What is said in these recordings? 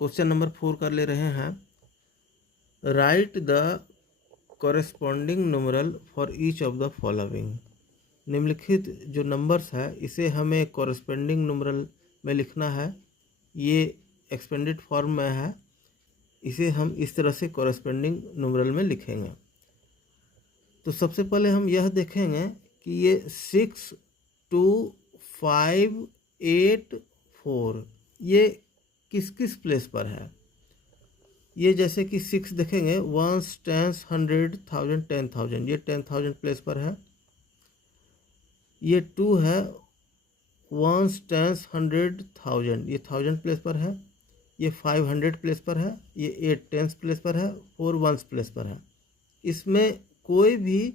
Question number 4 कर ले रहे हैं। Right the corresponding numeral for each of the following. निम्नलिखित जो नंबर्स है इसे हमें कॉरेस्पॉन्डिंग न्यूमरल में लिखना है। ये एक्सपेंडेड फॉर्म में है, इसे हम इस तरह से कॉरेस्पॉन्डिंग न्यूमरल में लिखेंगे। तो सबसे पहले हम यह देखेंगे कि ये 6, 2, 5, 8, 4 ये किस किस प्लेस पर है। ये जैसे कि 6 देखेंगे, 1, 10, 100, 1000, 10,000, ये 10,000 प्लेस पर है। ये 2 है, 1, 10, 100, 1000, ये 1000 प्लेस पर है। ये 500 प्लेस पर है। ये 8 10 प्लेस पर है। 4 1 प्लेस पर है। इसमें कोई भी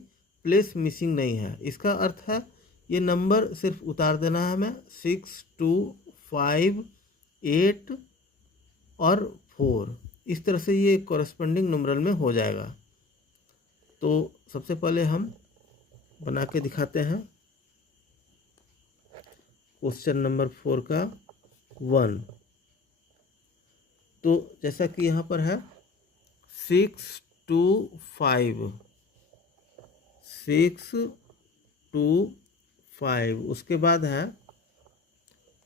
प्लेस मिसिंग नहीं है। इसका अर्थ है ये नंबर सिर्फ उतार देना है हमें। 6, 2, 5, 8 और 4, इस तरह से ये कॉरेस्पॉन्डिंग न्यूमरल में हो जाएगा। तो सबसे पहले हम बना के दिखाते हैं क्वेश्चन नंबर 4 का 1। तो जैसा कि यहाँ पर है 6, 2, 5, 6, 2, 5, उसके बाद है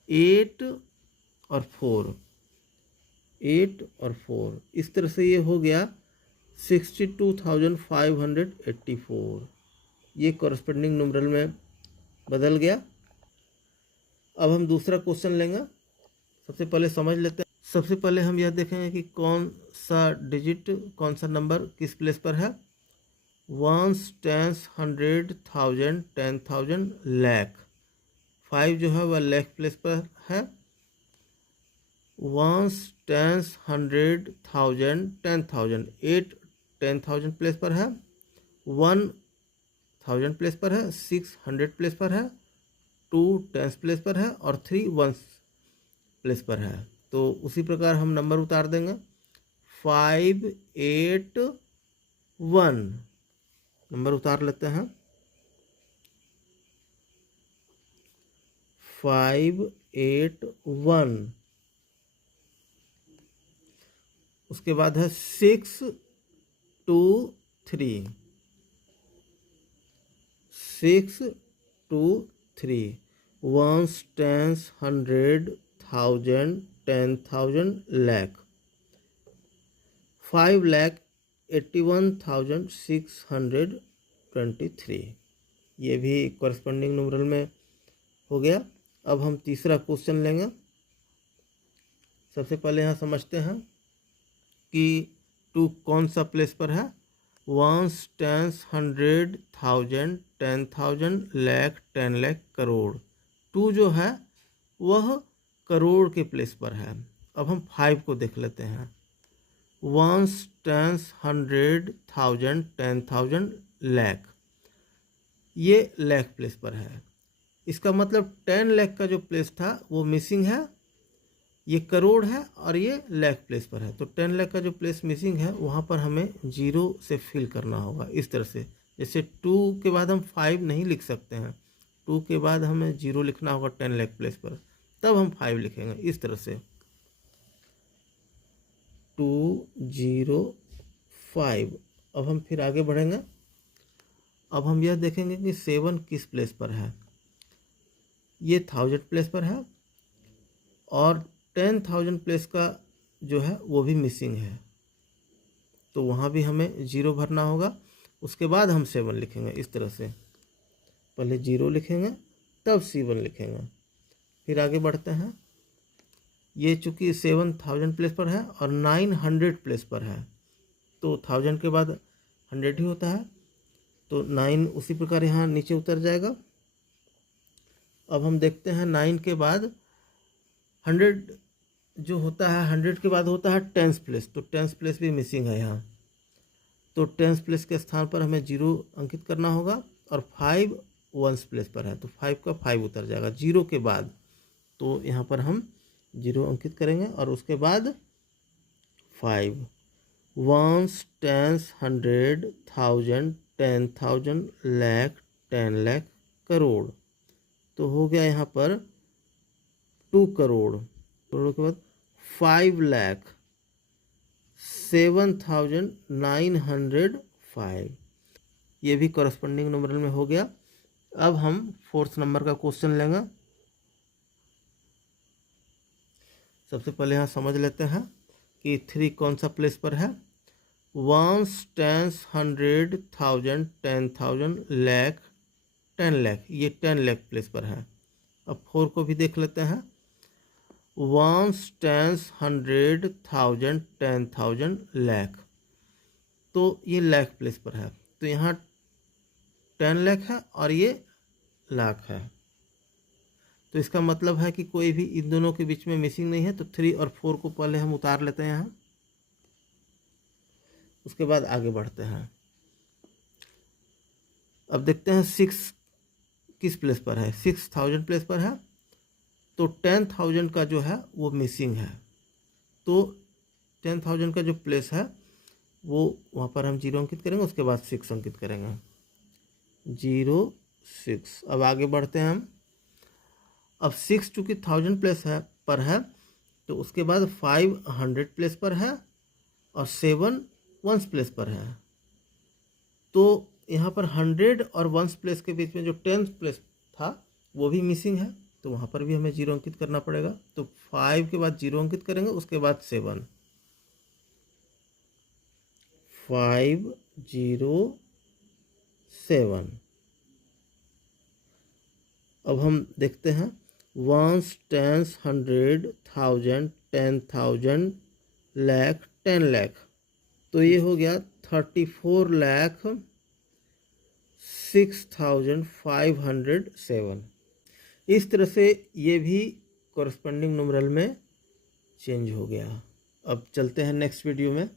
8 और 4, 8 और 4, इस तरह से ये हो गया 62,584। ये कॉरेस्पॉन्डिंग न्यूमरल में बदल गया। अब हम दूसरा क्वेश्चन लेंगे। सबसे पहले समझ लेते हैं। सबसे पहले हम यह देखेंगे कि कौन सा डिजिट, कौन सा नंबर किस प्लेस पर है। 1, 10, 100, 1000, 10,000, लाख। 5 जो है वह लाख प्लेस पर है। 1, 10, 100, 1000, 10,000, 8 10,000 प्लेस पर है। 1 1000 प्लेस पर है। 6 100 प्लेस पर है। 2 10 प्लेस पर है और 3 1 प्लेस पर है। तो उसी प्रकार हम नंबर उतार देंगे। 5, 8, 1 नंबर उतार लेते हैं। 5, 8, 1। उसके बाद है 6, 2, 3, 6, 2, 3, 1, 10, 100, 1000, 10,000, लाख। 5,81,623। ये भी कॉरेस्पॉन्डिंग न्यूमरल में हो गया। अब हम तीसरा क्वेश्चन लेंगे। सबसे पहले यहाँ समझते हैं कि 2 कौन सा प्लेस पर है। 1, 10, 100, 1000, 10,000, लाख, 10 लाख, करोड़। 2 जो है वह करोड़ के प्लेस पर है। अब हम 5 को देख लेते हैं। 1, 10, 100, 1000, 10,000, लाख, ये लाख प्लेस पर है। इसका मतलब 10 लाख का जो प्लेस था वो मिसिंग है। ये करोड़ है और ये लाख प्लेस पर है। तो 10 लाख का जो प्लेस मिसिंग है वहाँ पर हमें 0 से फिल करना होगा इस तरह से। जैसे 2 के बाद हम 5 नहीं लिख सकते हैं। 2 के बाद हमें 0 लिखना होगा 10 लाख प्लेस पर, तब हम 5 लिखेंगे इस तरह से। 2, 0, 5। अब हम फिर आगे बढ़ेंगे। अब हम यह देखेंगे कि 7 किस प्लेस पर है। ये 1000 प्लेस पर है और 10,000 प्लेस का जो है वो भी मिसिंग है। तो वहाँ भी हमें 0 भरना होगा। उसके बाद हम 7 लिखेंगे इस तरह से। पहले 0 लिखेंगे तब 7 लिखेंगे। फिर आगे बढ़ते हैं। ये चूँकि 7,000 प्लेस पर है और 900 प्लेस पर है, तो 1000 के बाद 100 ही होता है। तो 9 उसी प्रकार यहाँ नीचे उतर जाएगा। अब हम देखते हैं 9 के बाद 100 जो होता है, 100 के बाद होता है 10th प्लेस। तो 10th प्लेस भी मिसिंग है यहाँ। तो 10th प्लेस के स्थान पर हमें 0 अंकित करना होगा। और 5 1st प्लेस पर है तो 5 का 5 उतर जाएगा 0 के बाद। तो यहाँ पर हम 0 अंकित करेंगे और उसके बाद 5, 1, 10, 100, 1000, 10,000, लाख, 10 लाख, करोड़। तो हो गया यहाँ पर 2 करोड़। करोड़ के बाद 5,07,905। ये भी कॉरस्पॉन्डिंग न्यूमरल में हो गया। अब हम फोर्थ नंबर का क्वेश्चन लेंगे। सबसे पहले यहाँ समझ लेते हैं कि 3 कौन सा प्लेस पर है। 1, 10, 100, 1000, 10,000, लाख, 10 लाख, ये 10 लाख प्लेस पर है। अब 4 को भी देख लेते हैं। 1, 10, 100, 1000, 10,000, लाख, तो ये लाख प्लेस पर है। तो यहाँ 10 लाख है और ये लाख है। तो इसका मतलब है कि कोई भी इन दोनों के बीच में मिसिंग नहीं है। तो 3 और 4 को पहले हम उतार लेते हैं यहाँ, उसके बाद आगे बढ़ते हैं। अब देखते हैं 6 किस प्लेस पर है। 6,000 प्लेस पर है, तो 10,000 का जो है वो मिसिंग है। तो 10,000 का जो प्लेस है वो वहाँ पर हम 0 अंकित करेंगे, उसके बाद 6 अंकित करेंगे। 0, 6। अब आगे बढ़ते हैं हम। अब 6 चूँकि 1000 प्लेस है पर है, तो उसके बाद 5 100 प्लेस पर है और 7 1 प्लेस पर है। तो यहाँ पर 100 और 1 प्लेस के बीच में जो 10 प्लेस था वो भी मिसिंग है, तो वहाँ पर भी हमें 0 अंकित करना पड़ेगा। तो 5 के बाद 0 अंकित करेंगे, उसके बाद 7। 5 0 7। अब हम देखते हैं 1, 10, 100, 1000, 10,000, लाख, 10 लाख। तो ये हो गया 34,06,507। इस तरह से ये भी कॉरस्पॉन्डिंग न्यूमरल में चेंज हो गया। अब चलते हैं नेक्स्ट वीडियो में।